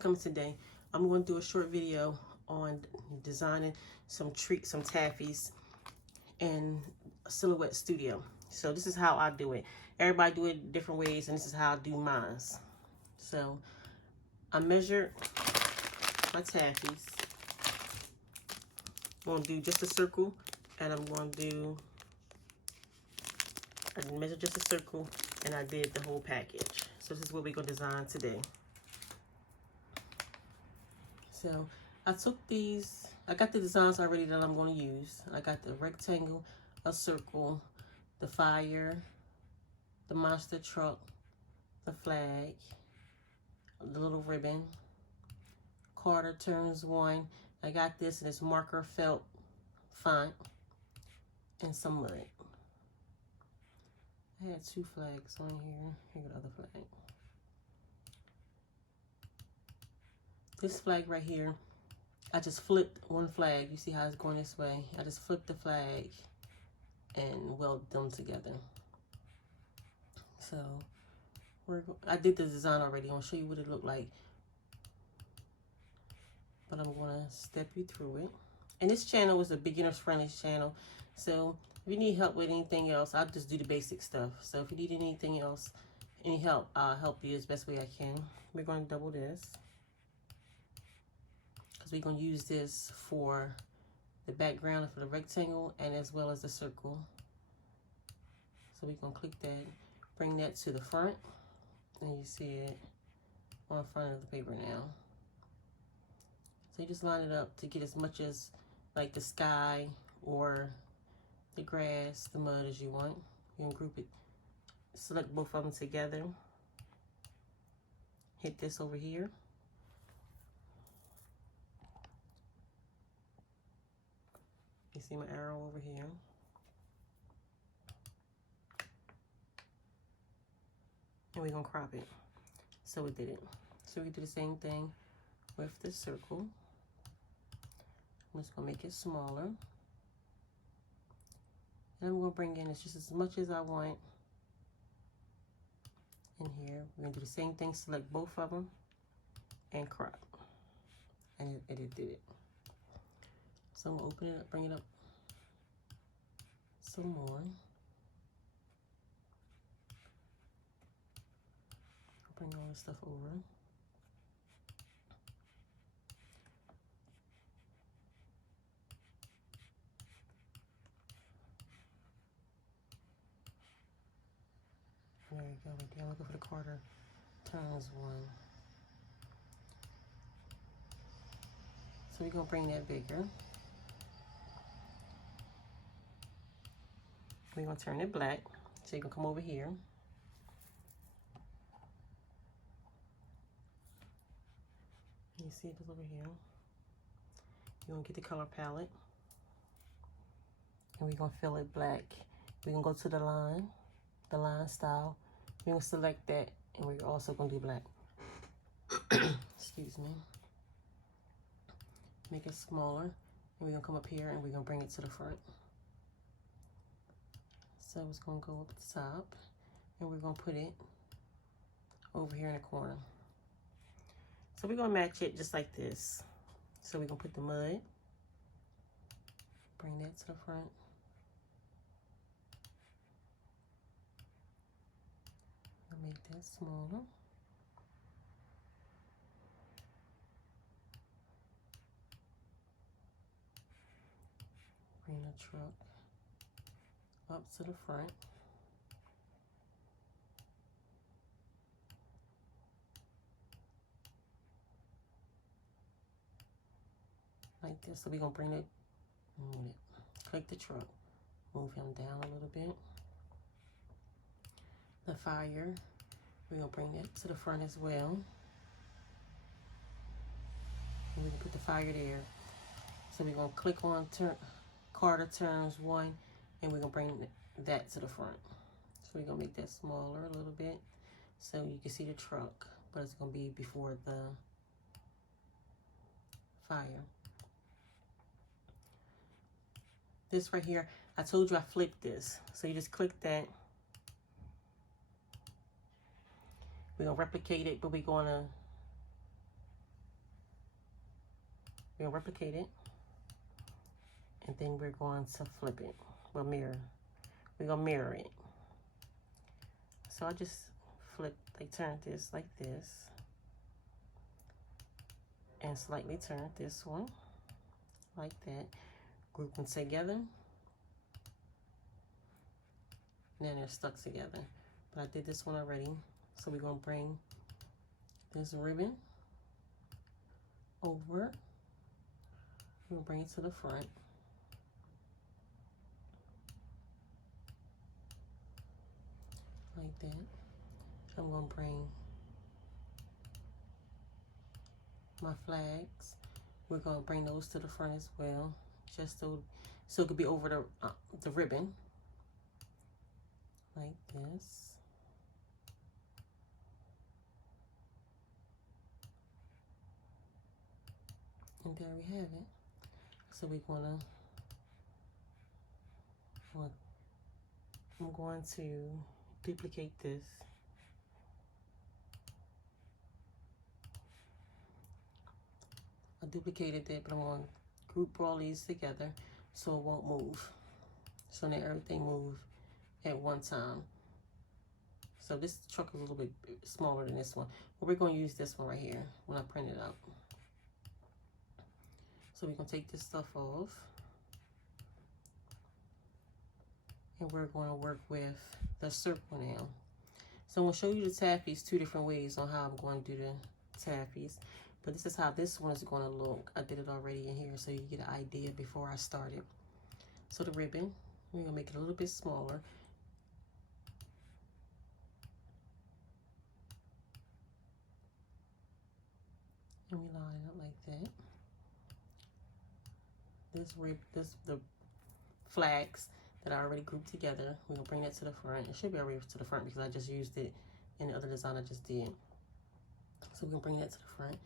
coming today. I'm going to do a short video on designing some taffies in Silhouette Studio. So this is how I do it. Everybody do it different ways, and this is how I do mine. So I measured my taffies. I'm going to do just a circle, and I'm going to do, I measured just a circle, and I did the whole package. So this is what we're going to design today. So I took these, I got the designs already that I'm going to use. I got the rectangle, a circle, the fire, the monster truck, the flag, the little ribbon, Carter turns one. I got this in this marker felt font and some mud. I had two flags on here. Here the other flag. This flag right here, I just flipped one flag. You see how it's going this way? I just flipped the flag and weld them together. So I did the design already. I'll show you what it looked like, but I'm going to step you through it. And this channel is a beginner's friendly channel, so if you need help with anything else, I'll just do the basic stuff. So if you need anything else, any help, I'll help you as best way I can. We're going to double this, because we're going to use this for the background for the rectangle and as well as the circle. So we're going to click that, bring that to the front, and you see it on front of the paper now. So you just line it up to get as much as like the sky or the grass, the mud as you want. You can group it, select both of them together. Hit this over here. You see my arrow over here. And we're gonna crop it. So we did it. So we do the same thing with the circle. I'm just gonna make it smaller. And I'm gonna bring in just as much as I want in here. We're gonna do the same thing, select both of them and crop. And it did it. So I'm gonna open it up, bring it up some more. Bring all this stuff over. There you go, right there. Looking for the Carter turns one. So we're gonna bring that bigger. We're gonna turn it black. So you can come over here. You see it over here. You're gonna get the color palette. And we're gonna fill it black. We're gonna go to the line style. We're gonna select that, and we're also gonna do black. Excuse me. Make it smaller. And we're gonna come up here and we're gonna bring it to the front. So it's gonna go up at the top, and we're gonna put it over here in the corner. So we're gonna match it just like this. So we're gonna put the mud, bring that to the front. I'll make that smaller. Bring the truck up to the front. Like this. So we're gonna bring it, move it, click the truck, move him down a little bit. The fire, we're gonna bring that to the front as well. And we can put the fire there. So we're gonna click on Carter turns one, and we're gonna bring that to the front. So we're gonna make that smaller a little bit so you can see the truck, but it's gonna be before the fire. This right here, I told you I flipped this. So you just click that. We're gonna replicate it, but we're gonna We're going to replicate it. And then we're going to flip it. We're going to mirror it. So I just turned this like this. And slightly turned this one like that. Group them together. And then they're stuck together. But I did this one already. So we're going to bring this ribbon over. We're going to bring it to the front. Like that. I'm going to bring my flags. We're going to bring those to the front as well, just so it could be over the ribbon, like this. And there we have it. So we're gonna, I'm going to duplicate this. I duplicated it, but I'm going to group all these together so it won't move. So now everything moves at one time. So this truck is a little bit smaller than this one, but we're going to use this one right here when I print it out. So we're going to take this stuff off. And we're going to work with the circle now. So I'm going to show you the taffies 2 different ways on how I'm going to do the taffies. But this is how this one is going to look. I did it already in here so you get an idea before I started. So the ribbon, we're going to make it a little bit smaller. And we line it up like that. The flags that I already grouped together, we're going to bring that to the front. It should be already to the front because I just used it in the other design I just did. So we're going to bring that to the front.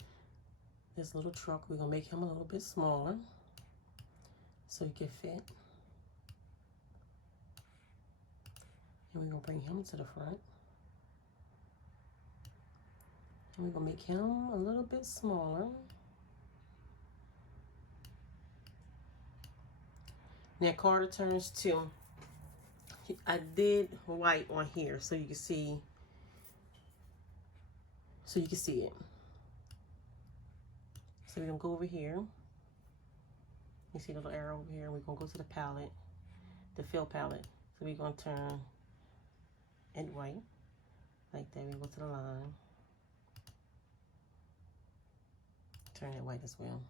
This little truck, we're going to make him a little bit smaller so he can fit. And we're going to bring him to the front. And we're going to make him a little bit smaller. Now Carter turns 2. I did white on here so you can see it. So we're going to go over here. You see the little arrow over here. We're going to go to the palette, the fill palette. So we're going to turn it white, like that. We go to the line. Turn it white as well.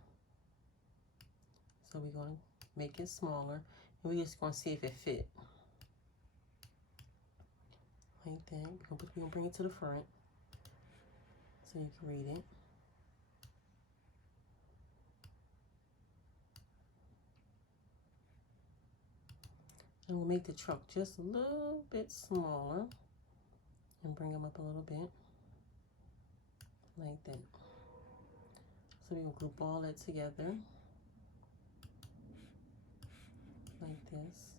So we're going to make it smaller. And we're just going to see if it fit. Like that. We're going to bring it to the front so you can read it. And we'll make the truck just a little bit smaller and bring them up a little bit, like that. So we're going to group all that together, like this.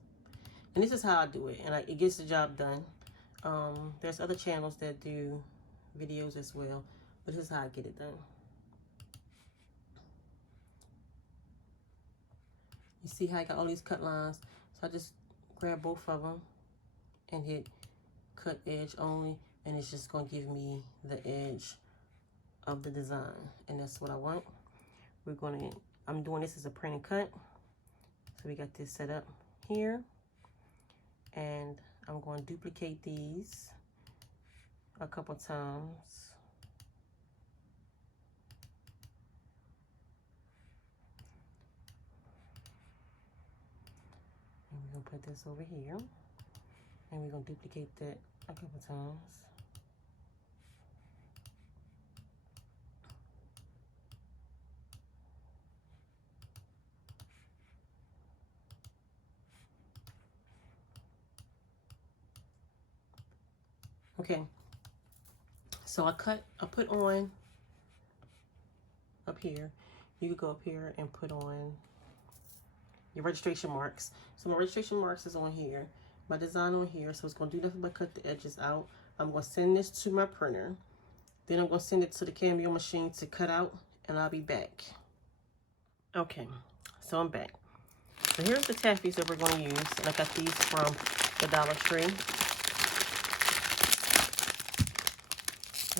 And this is how I do it, and it gets the job done. There's other channels that do videos as well, but this is how I get it done. You see how I got all these cut lines? So I just grab both of them and hit cut edge only, and it's just going to give me the edge of the design, and that's what I want. I'm doing this as a print and cut. So we got this set up here, and I'm going to duplicate these a couple times. And we're going to put this over here, and we're going to duplicate that a couple times. Okay, so I put on up here. You could go up here and put on your registration marks. So my registration marks is on here, my design on here, so it's going to do nothing but cut the edges out. I'm going to send this to my printer, then I'm going to send it to the Cameo machine to cut out, and I'll be back. Okay, so I'm back. So here's the taffies that we're going to use. And I got these from the Dollar Tree.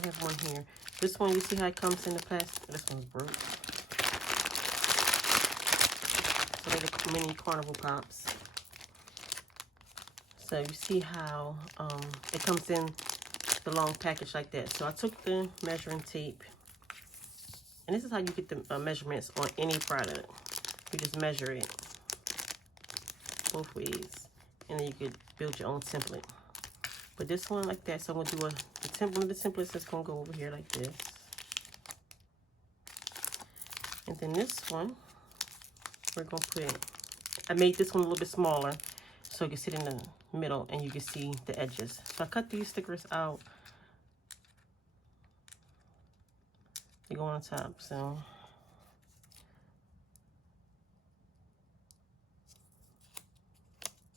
I have one here. This one, you see how it comes in the plastic? This one's broke. So they're the mini carnival pops. So you see how it comes in the long package like that. So I took the measuring tape. And this is how you get the measurements on any product. You just measure it both ways. And then you could build your own template. But this one like that, so I'm going to do the templates that's going to go over here like this. And then this one, we're going to put, I made this one a little bit smaller so it can sit in the middle and you can see the edges. So I cut these stickers out. They go on top, so.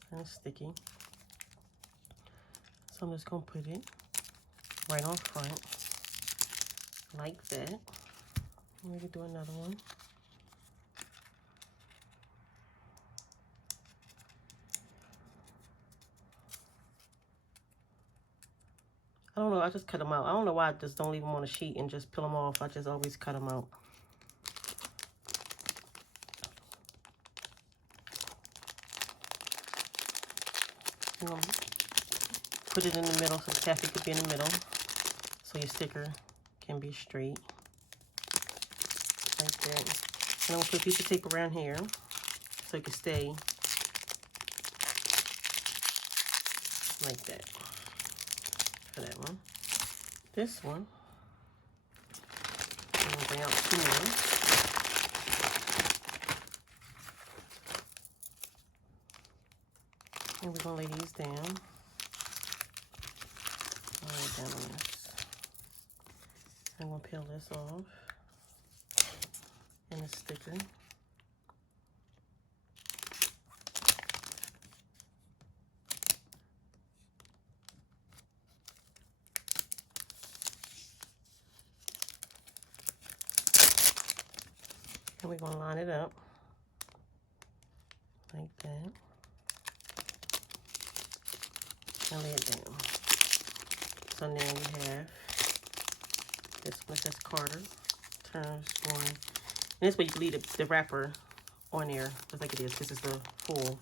Kind of sticky. So I'm just going to put it right on front, like that. Maybe do another one. I don't know, I just cut them out. I don't know why I just don't leave them on a sheet and just peel them off. I just always cut them out. You know, put it in the middle so the taffy could be in the middle. So your sticker can be straight. Like that. And I'm going to put a piece of tape around here so it can stay like that. For that one. This one, I'm going to bring out 2 more. And we're going to lay these down. All right, down on this. I'm going to peel this off. And a sticker. And we're going to line it up like that. And lay it down. So now you have this one that says Carter. Turns one. And this way you can leave the wrapper on there, just like it is. This is the full.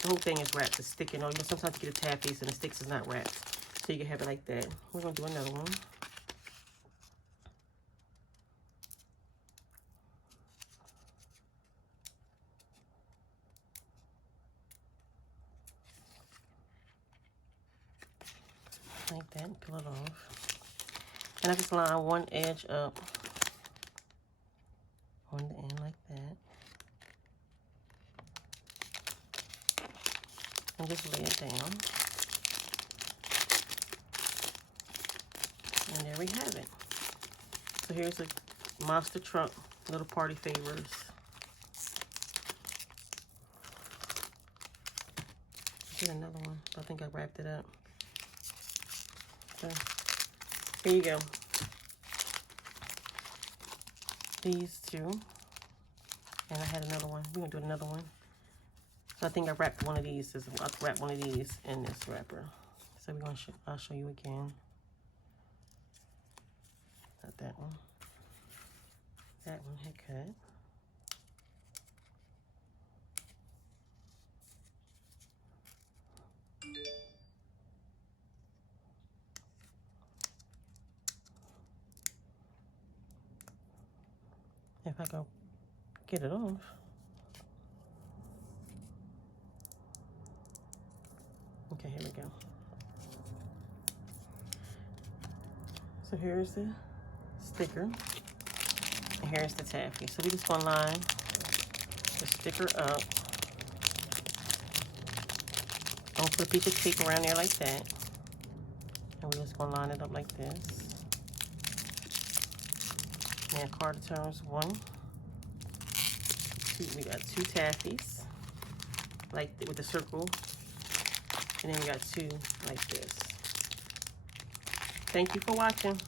The whole thing is wrapped. It's sticking. You know, sometimes you get a taffies and the sticks is not wrapped. So you can have it like that. We're going to do another one. Like that, and peel it off. And I just line one edge up on the end like that. And just lay it down. And there we have it. So here's a monster truck, little party favors. Get another one. I think I wrapped it up. So here you go. These two. And I had another one. We're gonna do another one. So I think I wrapped one of these. I wrapped one of these in this wrapper. So we're gonna I'll show you again. Not that one. That one had cut. If I go get it off. Okay, here we go. So here's the sticker, and here's the taffy. So we just gonna line the sticker up. I'm gonna put a piece of tape around there like that, and we're just gonna line it up like this. Now Carter turns one. We got 2 taffies, like with the circle, and then we got 2 like this. Thank you for watching.